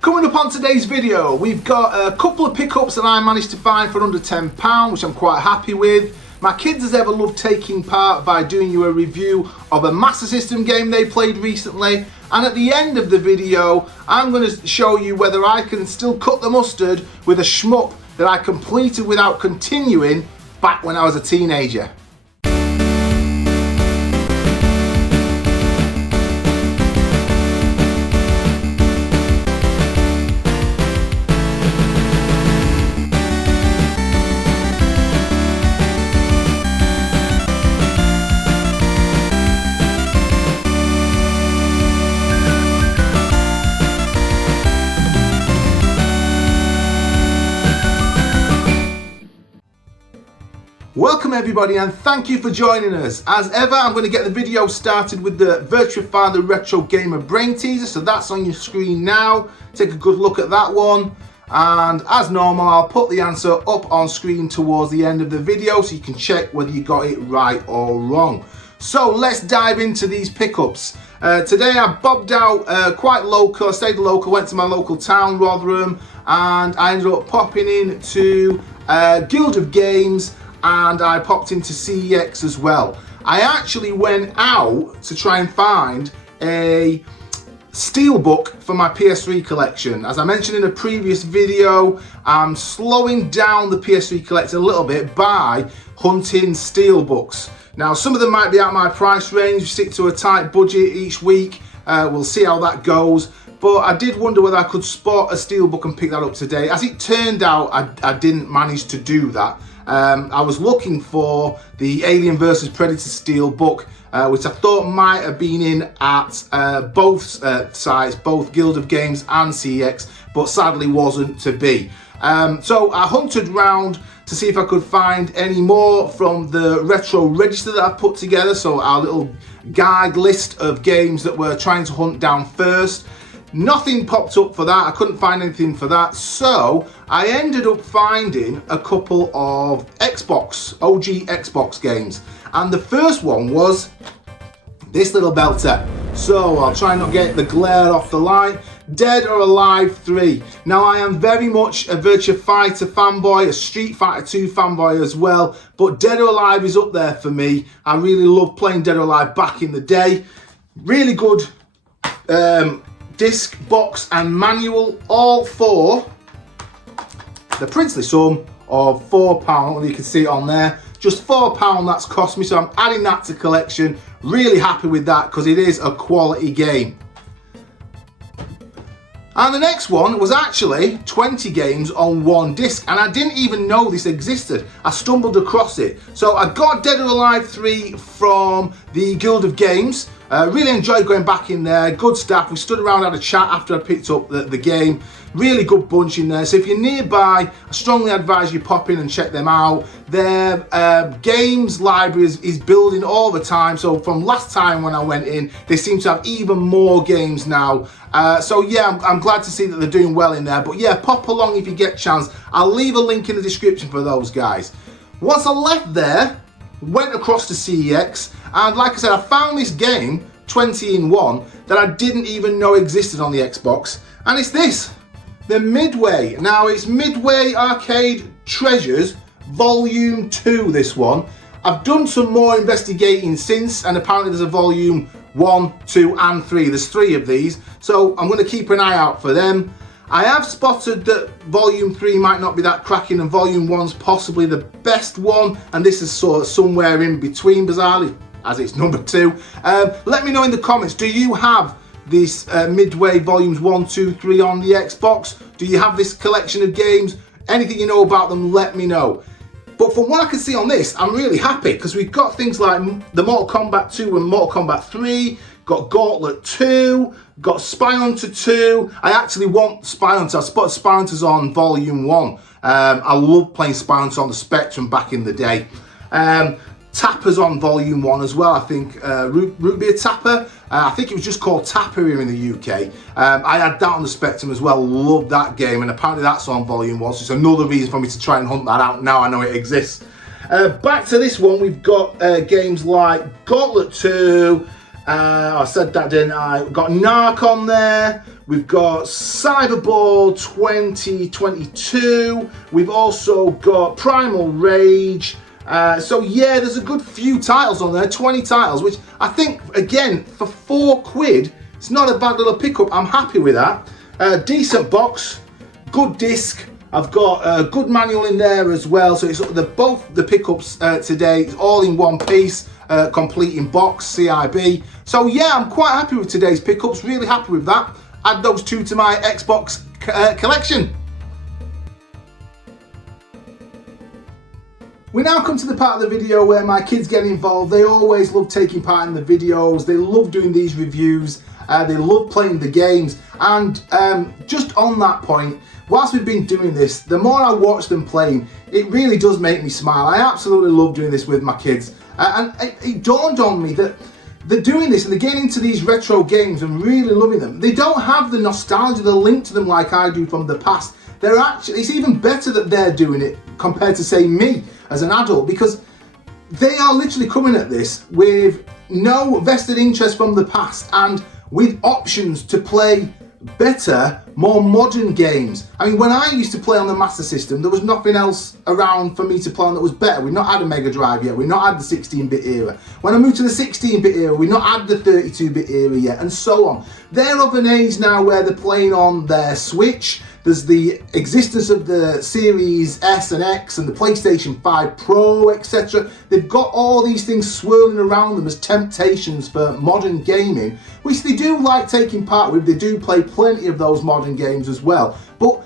Coming up on today's video, we've got a couple of pickups that I managed to find for under £10, which I'm quite happy with. My kids has ever loved taking part by doing you a review of a Master System game they played recently. And at the end of the video, I'm going to show you whether I can still cut the mustard with a shmup that I completed without continuing back when I was a teenager. Welcome everybody and thank you for joining us. As ever, I'm going to get the video started with the Verify the Retrogamer brain teaser, so that's on your screen now. Take a good look at that one, and as normal I'll put the answer up on screen towards the end of the video so you can check whether you got it right or wrong. So let's dive into these pickups. Today I bobbed out quite local. I stayed local, went to my local town, Rotherham, and I ended up popping into Guild of Games, and I popped into CEX as well. I actually went out to try and find a steelbook for my PS3 collection. As I mentioned in a previous video, I'm slowing down the PS3 collection a little bit by hunting steelbooks. Now some of them might be out my price range, stick to a tight budget each week, we'll see how that goes. But I did wonder whether I could spot a steelbook and pick that up today. As it turned out, I didn't manage to do that. I was looking for the Alien vs Predator steelbook, which I thought might have been in at both sites, both Guild of Games and CEX, but sadly wasn't to be. So I hunted round to see if I could find any more from the retro register that I put together, so our little guide list of games that we're trying to hunt down first. Nothing popped up for that. I couldn't find anything for that, so I ended up finding a couple of OG Xbox games, and the first one was this little belter. So I'll try not to get the glare off the light. Dead or Alive 3. Now I am very much a Virtua Fighter fanboy, a Street Fighter 2 fanboy as well, but Dead or Alive is up there for me. I really loved playing Dead or Alive back in the day. Really good disc, box and manual, all for the princely sum of £4. You can see it on there, just £4 that's cost me, so I'm adding that to collection. Really happy with that because it is a quality game. And the next one was actually 20 games on one disc, and I didn't even know this existed. I stumbled across it. So I got Dead or Alive 3 from the Guild of Games. Really enjoyed going back in there. Good staff. We stood around, had a chat after I picked up the game. Really good bunch in there. So if you're nearby, I strongly advise you pop in and check them out. Their games library is building all the time. So from last time when I went in, they seem to have even more games now. So yeah, I'm glad to see that they're doing well in there. But yeah, pop along if you get a chance. I'll leave a link in the description for those guys. Once I left there, went across to CEX, and like I said, I found this game 20 in 1 that I didn't even know existed on the Xbox, and it's this, the Midway. Now it's Midway Arcade Treasures Volume 2, this one. I've done some more investigating since, and apparently there's a Volume 1, 2 and 3. There's 3 of these, so I'm going to keep an eye out for them. I have spotted that Volume 3 might not be that cracking and Volume 1's possibly the best one, and this is sort of somewhere in between, bizarrely, as it's number 2. Let me know in the comments, do you have this Midway Volumes 1, 2, 3 on the Xbox? Do you have this collection of games? Anything you know about them, let me know. But from what I can see on this, I'm really happy because we've got things like the Mortal Kombat 2 and Mortal Kombat 3, got Gauntlet 2, got Spy Hunter 2. I actually want Spy Hunter. I spotted Spy Hunters on Volume 1. I loved playing Spy Hunter on the Spectrum back in the day. Tapper's on Volume 1 as well, I think. Root Beer Tapper. I think it was just called Tapper here in the UK. I had that on the Spectrum as well, loved that game, and apparently that's on Volume 1, so it's another reason for me to try and hunt that out now I know it exists. Back to this one, we've got games like Gauntlet 2, I said that, didn't I? We've got Narc on there. We've got Cyberball 2022. We've also got Primal Rage. So yeah, there's a good few titles on there, 20 titles, which I think, again, for £4, it's not a bad little pickup. I'm happy with that. Decent box, good disc. I've got a good manual in there as well. So it's both the pickups today, it's all in one piece, complete in box, CIB. So yeah, I'm quite happy with today's pickups, really happy with that. Add those two to my Xbox collection. We now come to the part of the video where my kids get involved. They always love taking part in the videos. They love doing these reviews. They love playing the games. And just on that point, whilst we've been doing this, the more I watch them playing, it really does make me smile. I absolutely love doing this with my kids. And it dawned on me that they're doing this and they're getting into these retro games and really loving them. They don't have the nostalgia, the link to them like I do from the past. They're actually, it's even better that they're doing it compared to, say, me as an adult, because they are literally coming at this with no vested interest from the past and with options to play better, more modern games. I mean, when I used to play on the Master System, there was nothing else around for me to play on that was better. We've not had a Mega Drive yet. We've not had the 16-bit era. When I moved to the 16-bit era, we've not had the 32-bit era yet, and so on. They're of an age now where they're playing on their Switch. There's the existence of the Series S and X and the PlayStation 5 Pro, etc. They've got all these things swirling around them as temptations for modern gaming, which they do like taking part with. They do play plenty of those modern games as well. But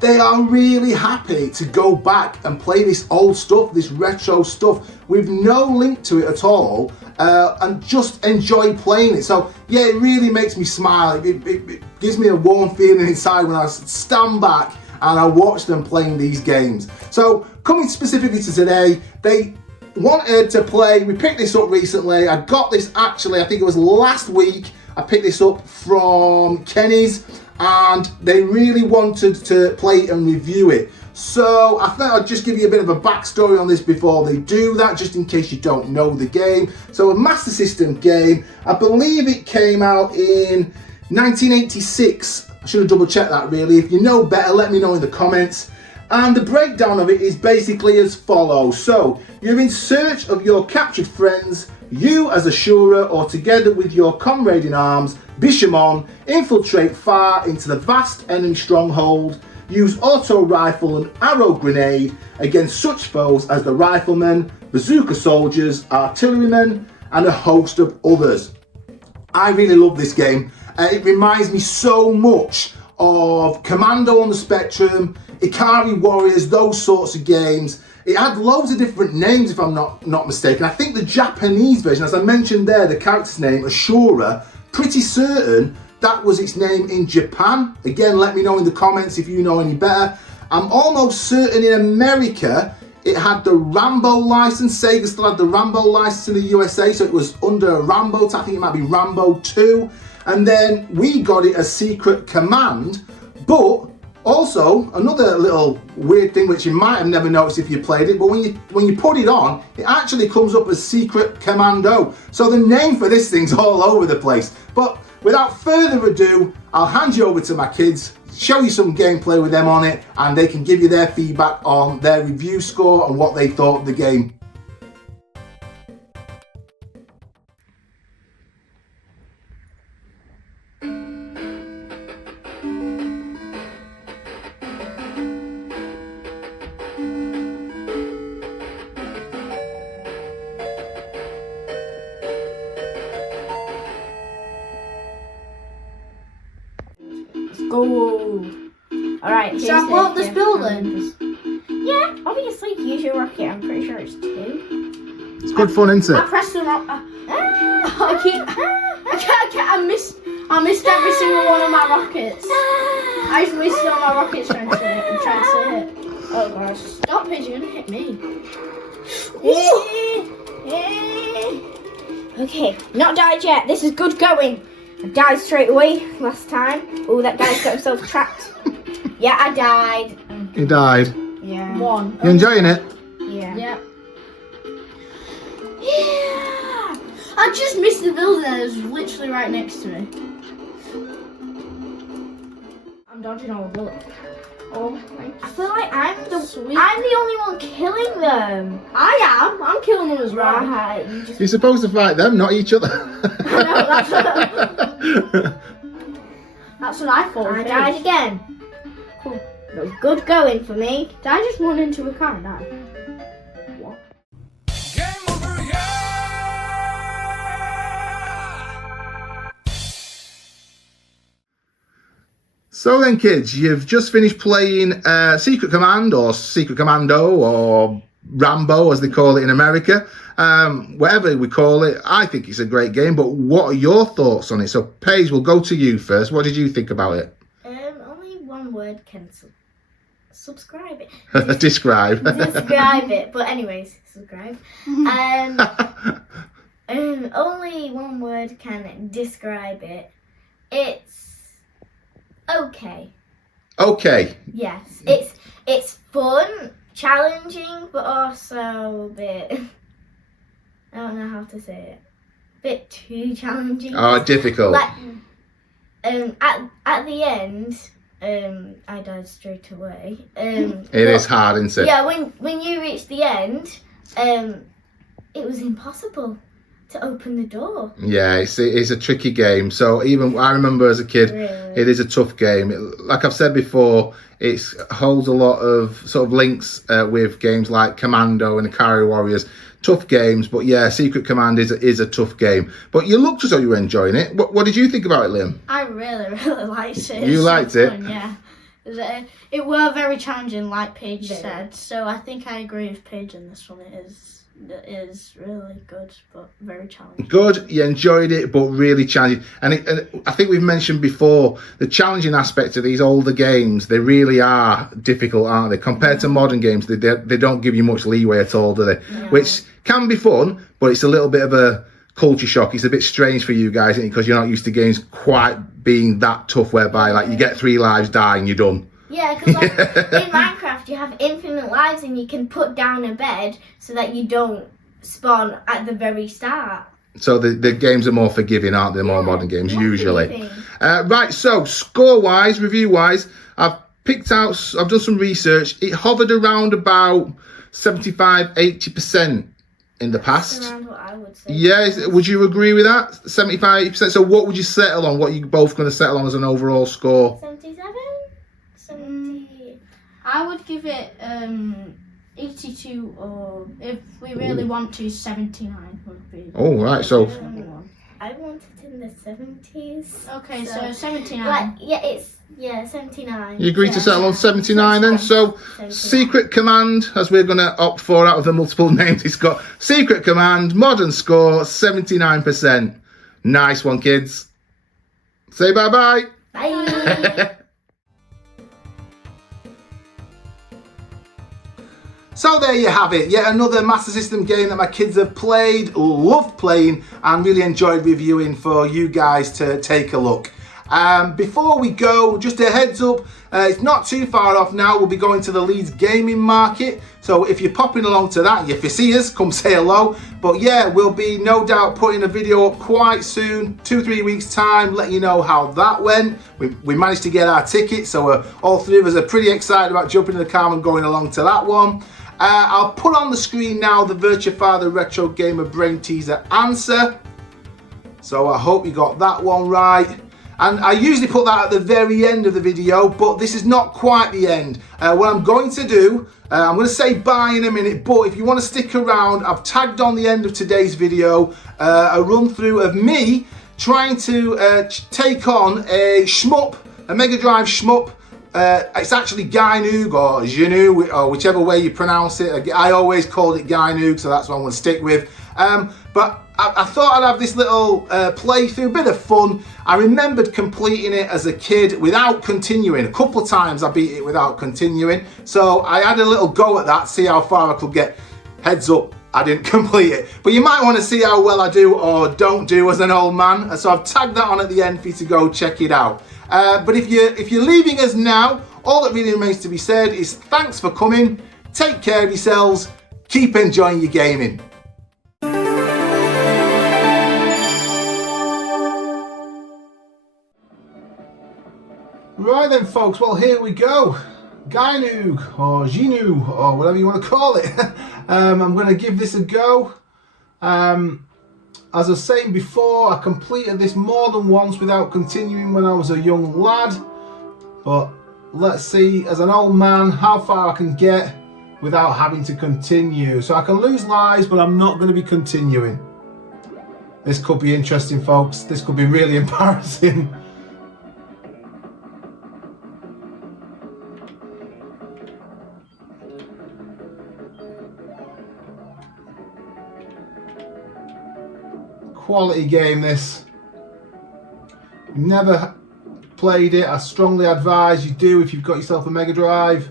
they are really happy to go back and play this old stuff, this retro stuff, with no link to it at all, and just enjoy playing it. So yeah, it really makes me smile. It gives me a warm feeling inside when I stand back and I watch them playing these games. So coming specifically to today, they wanted to play, we picked this up recently. I got this actually, I think it was last week. I picked this up from Kenny's, and they really wanted to play it and review it. So I thought I'd just give you a bit of a backstory on this before they do that, just in case you don't know the game. So a Master System game, I believe it came out in 1986. I should have double checked that really. If you know better, let me know in the comments. And the breakdown of it is basically as follows. So you're in search of your captured friends. You as a Shura, or together with your comrade in arms, Bishamon, infiltrate far into the vast enemy stronghold. Use auto rifle and arrow grenade against such foes as the riflemen, bazooka soldiers, artillerymen, and a host of others. I really love this game. It reminds me so much of Commando on the Spectrum, Ikari Warriors, those sorts of games. It had loads of different names, if I'm not mistaken. I think the Japanese version, as I mentioned there, the character's name, Ashura, pretty certain that was its name in Japan. Again, let me know in the comments if you know any better. I'm almost certain in America, it had the Rambo license. Sega still had the Rambo license in the USA, so it was under Rambo, I think it might be Rambo 2. And then we got it as Secret Command, but also, another little weird thing which you might have never noticed if you played it, but when you put it on, it actually comes up as Secret Commando. So the name for this thing's all over the place. But without further ado, I'll hand you over to my kids, show you some gameplay with them on it, and they can give you their feedback on their review score and what they thought of the game. Go. Alright, Should I blow up this building? Yeah, obviously use your rocket. I'm pretty sure it's 2. It's good fun, isn't I it? pressed the wrong. I missed every single one of my rockets. I just missed all my rockets trying to hit. Oh gosh. Stop, pigeon, hit me. Okay, not died yet. This is good going. I died straight away last time. Oh, that guy's got himself trapped. Yeah, I died. He died. Yeah. One. You enjoying it? Yeah. Yeah. Yeah. I just missed the building and it was literally right next to me. I'm dodging all the bullets. Oh, I feel like I'm the only one killing them. I am. I'm killing them as well. Right, You're supposed to fight them, not each other. I know, that's what I thought. I died again. Cool. It was good going for me. Did I just run into a car and die? What? Game over, yeah! So then, kids, you've just finished playing Secret Command or Secret Commando or Rambo, as they call it in America. Whatever we call it, I think it's a great game, but what are your thoughts on it? So, Paige, we'll go to you first. What did you think about it? Only one word can subscribe it. Describe. Describe it. But anyways, subscribe. Only one word can describe it. It's okay. Okay. Yes. It's fun, challenging, but also a bit, I don't know how to say it. A bit too challenging. Oh, difficult. Like, at the end, I died straight away. It is hard, isn't it? Yeah, when you reach the end, it was impossible to open the door. Yeah, it's a tricky game. So even I remember as a kid, Really? it is a tough game. Like I've said before, it holds a lot of sort of links with games like Commando and Ikari Warriors. Tough games, but yeah, Secret Command is a tough game. But you looked as though you were enjoying it. What did you think about it, Liam? I really liked it. You liked it? Fun, yeah. It were very challenging, like Paige said. So I think I agree with Paige on this one. It is really good, but very challenging. Good, you enjoyed it, but really challenging. And I think we've mentioned before, the challenging aspects of these older games, they really are difficult, aren't they? Compared to modern games, they don't give you much leeway at all, do they? Yeah. Which can be fun, but it's a little bit of a culture shock. It's a bit strange for you guys, isn't it? Because you're not used to games quite being that tough, whereby like you get 3 lives, die, and you're done. Yeah, because like in Minecraft you have infinite lives and you can put down a bed so that you don't spawn at the very start. So the games are more forgiving, aren't they? The more modern games, more usually. forgiving. Right, so score-wise, review-wise, I've done some research. It hovered around about 75-80% in the past. That's around what I would say. Yeah, would you agree with that? 75-80%. So what would you settle on? What are you both going to settle on as an overall score? 77? 70. I would give it 82, or if we really want to, 79 would be. Oh, right, so I want it in the 70s. Okay, so 79. Like, 79. you agree to settle on 79 then? So 79. Secret Command, as we're going to opt for out of the multiple names it's got, Secret Command, modern score, 79%. Nice one, kids. Say bye-bye. Bye. So there you have it, yet another Master System game that my kids have played, loved playing, and really enjoyed reviewing for you guys to take a look. Before we go, just a heads up, it's not too far off now. We'll be going to the Leeds Gaming Market, so if you're popping along to that, if you see us, come say hello. But yeah, we'll be no doubt putting a video up quite soon, 2-3 weeks time, let you know how that went. We managed to get our tickets, so all three of us are pretty excited about jumping in the car and going along to that one. I'll put on the screen now the Virtua Father Retro Gamer Brain Teaser answer. So I hope you got that one right. And I usually put that at the very end of the video, but this is not quite the end. What I'm going to do, I'm going to say bye in a minute, but if you want to stick around, I've tagged on the end of today's video a run through of me trying to take on a shmup, a Mega Drive shmup. It's actually Gynoog or Gnu, or whichever way you pronounce it. I always called it Gynoog, so that's what I'm going to stick with. But I thought I'd have this little playthrough, bit of fun. I remembered completing it as a kid without continuing. A couple of times I beat it without continuing. So I had a little go at that, see how far I could get. Heads up, I didn't complete it. But you might want to see how well I do or don't do as an old man. So I've tagged that on at the end for you to go check it out. But if you're leaving us now, all that really remains to be said is thanks for coming, take care of yourselves, keep enjoying your gaming. Right then, folks, well, here we go. Gainug, or Ginu, or whatever you want to call it. I'm going to give this a go. As I was saying before, I completed this more than once without continuing when I was a young lad. But let's see, as an old man, how far I can get without having to continue. So I can lose lives, but I'm not going to be continuing. This could be interesting, folks. This could be really embarrassing. Quality game, this. Never played it. I strongly advise you do if you've got yourself a Mega Drive.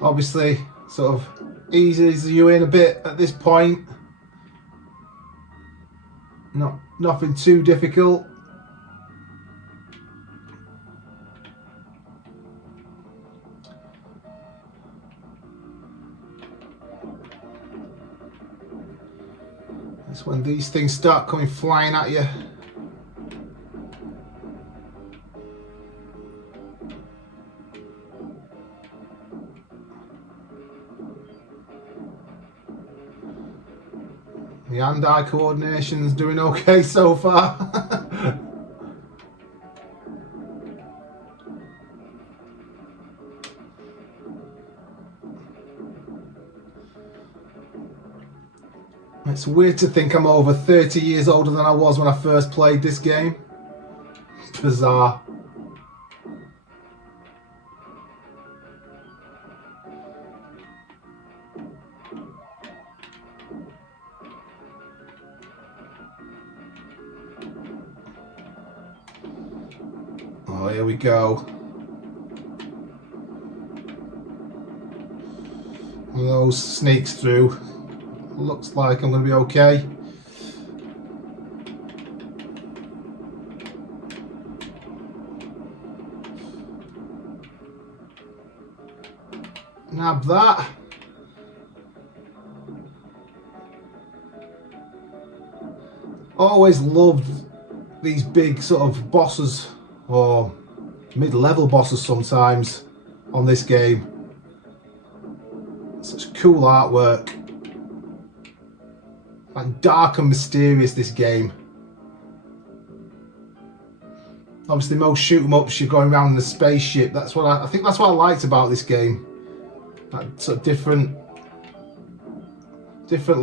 Obviously, sort of eases you in a bit at this point. Nothing too difficult. It's when these things start coming flying at you. The hand-eye coordination's doing okay so far. It's weird to think I'm over 30 years older than I was when I first played this game. Bizarre. Oh, here we go. One of those sneaks through. Looks like I'm going to be okay. Nab that. Always loved these big sort of bosses, or mid-level bosses sometimes, on this game. Such cool artwork. Like dark and mysterious, this game. Obviously, most shoot 'em ups, you're going around in a spaceship. That's what I think. That's what I liked about this game. That sort of different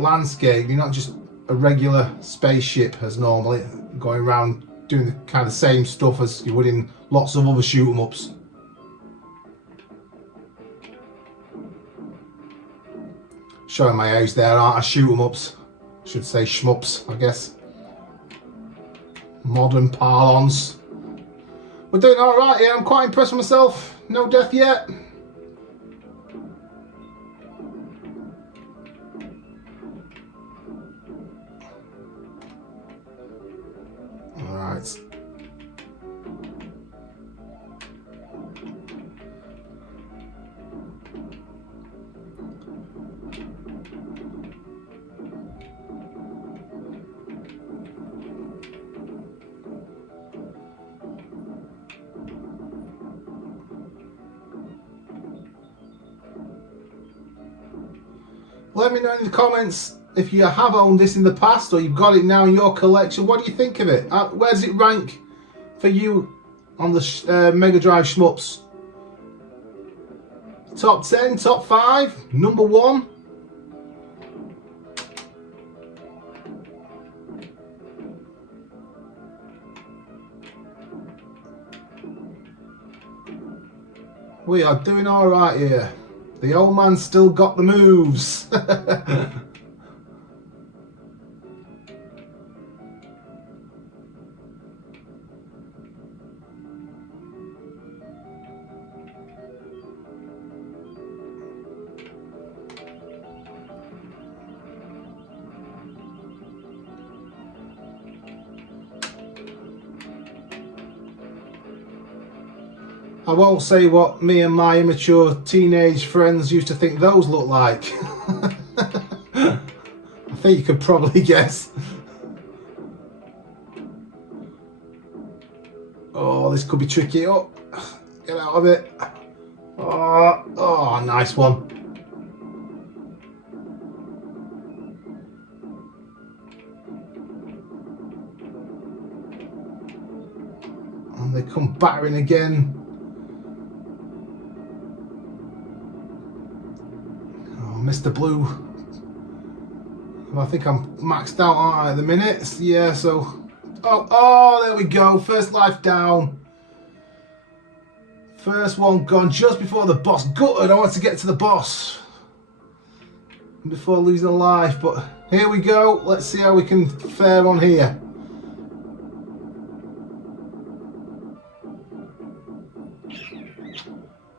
landscape. You're not just a regular spaceship as normally going around doing the kind of same stuff as you would in lots of other shoot 'em ups. Showing my age there, aren't I? Shoot 'em ups. Should say shmups, I guess. Modern parlance. We're doing alright here. I'm quite impressed with myself. No death yet. Alright. Let me know in the comments if you have owned this in the past or you've got it now in your collection. What do you think of it? Where does it rank for you on the Mega Drive shmups? Top 10, top 5, number 1? We are doing alright here. The old man's still got the moves. I won't say what me and my immature teenage friends used to think those looked like. I think you could probably guess. Oh, this could be tricky. Oh, get out of it. Oh, nice one. And they come battering again. Oh, Mr. Blue. Well, I think I'm maxed out, aren't I, at the minute? Yeah, so... Oh, there we go. First life down. First one gone just before the boss. Gutted, I want to get to the boss before losing a life, but here we go. Let's see how we can fare on here.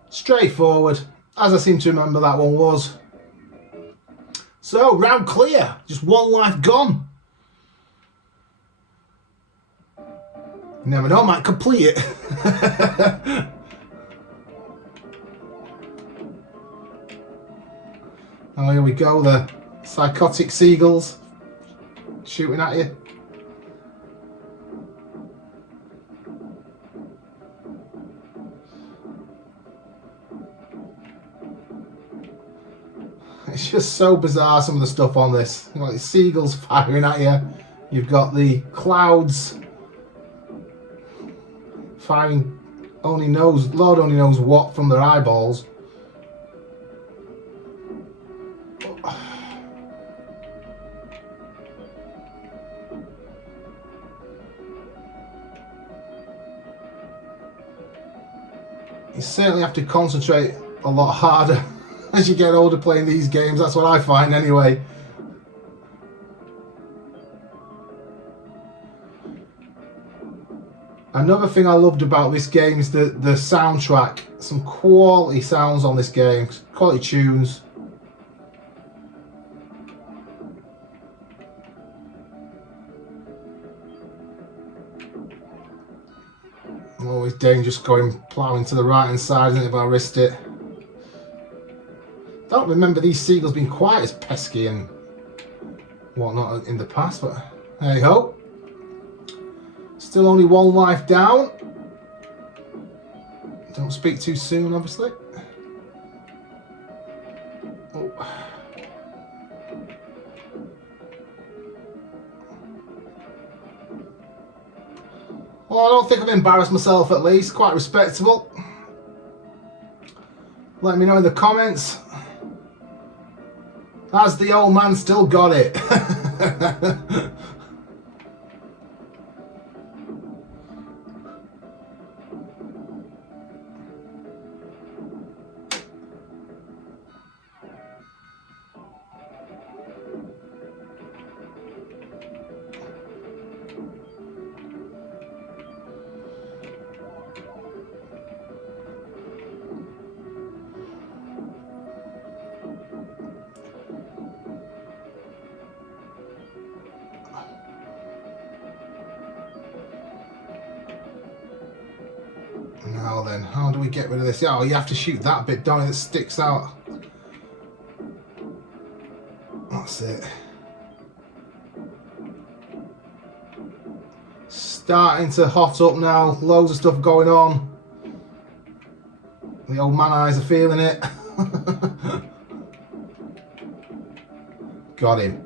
Straightforward, as I seem to remember that one was. So, round clear. Just one life gone. You never know, I might complete it. Oh, here we go, the psychotic seagulls shooting at you. It's just so bizarre, some of the stuff on this. You've got the seagulls firing at you. You've got the clouds firing Lord only knows what from their eyeballs. You certainly have to concentrate a lot harder as you get older playing these games. That's what I find anyway. Another thing I loved about this game is the soundtrack. Some quality sounds on this game, quality tunes. Always dangerous going ploughing to the right hand side, isn't it, if I risked it. Don't remember these seagulls being quite as pesky and whatnot in the past, but hey ho. Still only one life down. Don't speak too soon, obviously. Oh. Well, I don't think I've embarrassed myself, at least. Quite respectable. Let me know in the comments. Has the old man still got it? Now then, how do we get rid of this? Oh, you have to shoot that bit, don't you, that sticks out. That's it. Starting to hot up now, loads of stuff going on. The old man eyes are feeling it. Got him.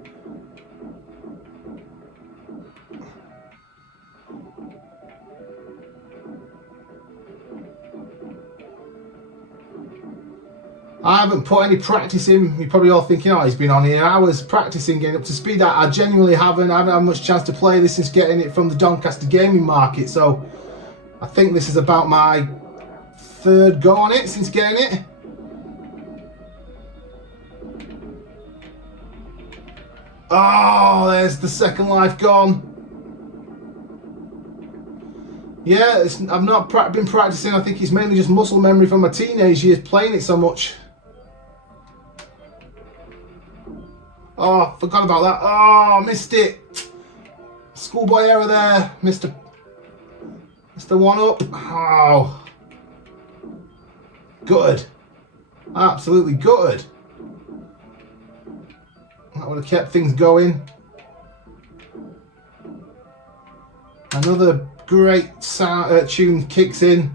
I haven't put any practice in. You're probably all thinking, oh, he's been on here hours practicing, getting up to speed. I genuinely haven't. I haven't had much chance to play this since getting it from the Doncaster gaming market. So I think this is about my third go on it since getting it. Oh, there's the second life gone. Yeah, I've not been practicing. I think it's mainly just muscle memory from my teenage years playing it so much. Oh, forgot about that. Oh, missed it. Schoolboy error there. Missed the one up. Oh. Gutted. Absolutely gutted. That would have kept things going. Another great sound, tune kicks in.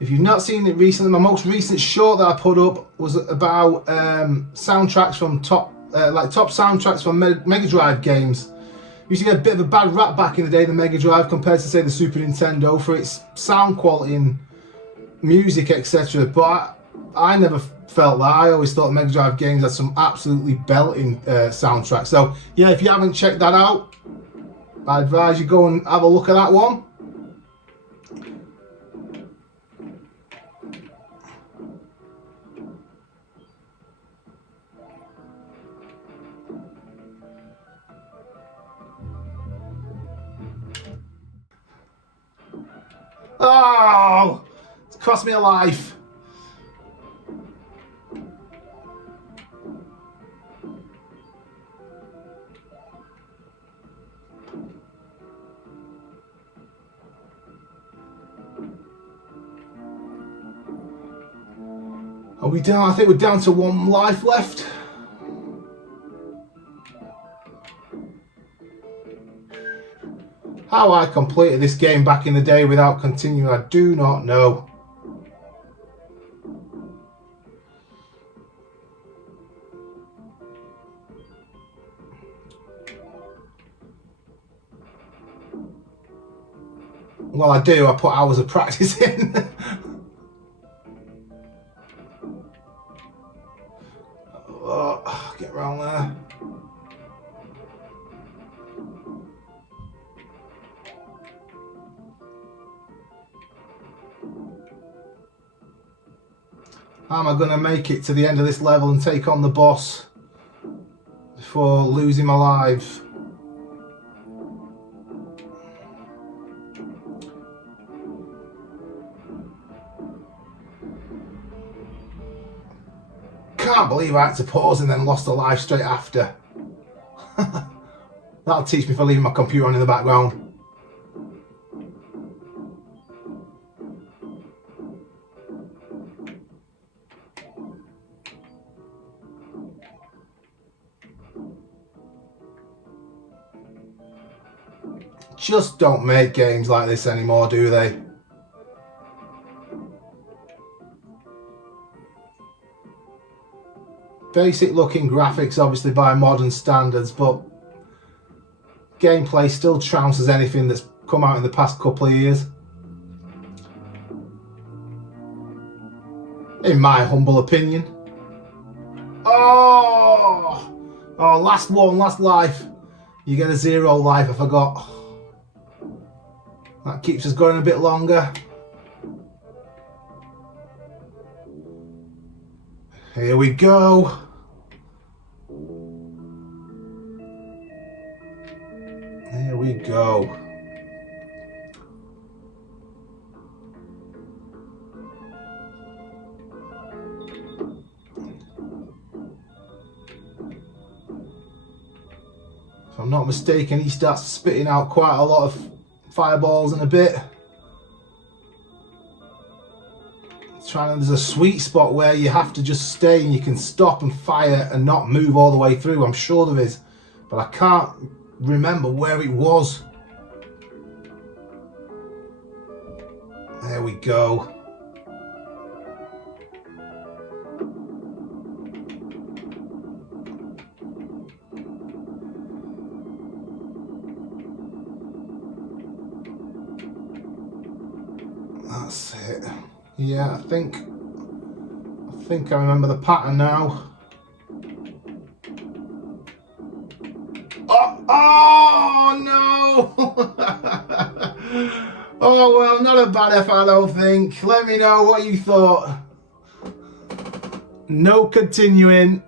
If you've not seen it recently, my most recent short that I put up was about soundtracks from top soundtracks from Mega Drive games. Used to get a bit of a bad rap back in the day, the Mega Drive, compared to say the Super Nintendo for its sound quality and music, etc. But I never felt that. I always thought Mega Drive games had some absolutely belting soundtracks. So yeah, if you haven't checked that out, I advise you go and have a look at that one. Oh, it's cost me a life. Are we down? I think we're down to 1 life left. How I completed this game back in the day without continuing, I do not know. Well, I do. I put hours of practice in. Oh, get around there. How am I going to make it to the end of this level and take on the boss before losing my life? Can't believe I had to pause and then lost a life straight after. That'll teach me for leaving my computer on in the background. Just don't make games like this anymore, do they? Basic looking graphics, obviously by modern standards, but gameplay still trounces anything that's come out in the past couple of years. In my humble opinion. Oh, last one, last life. You get a 0 life, I forgot. That keeps us going a bit longer. Here we go. Here we go. If I'm not mistaken, he starts spitting out quite a lot of fireballs in a bit. There's a sweet spot where you have to just stay and you can stop and fire and not move all the way through. I'm sure there is, but I can't remember where it was. There we go. That's it. Yeah, I think I remember the pattern now. Oh no! Oh well, not a bad F, I don't think. Let me know what you thought. No continuing.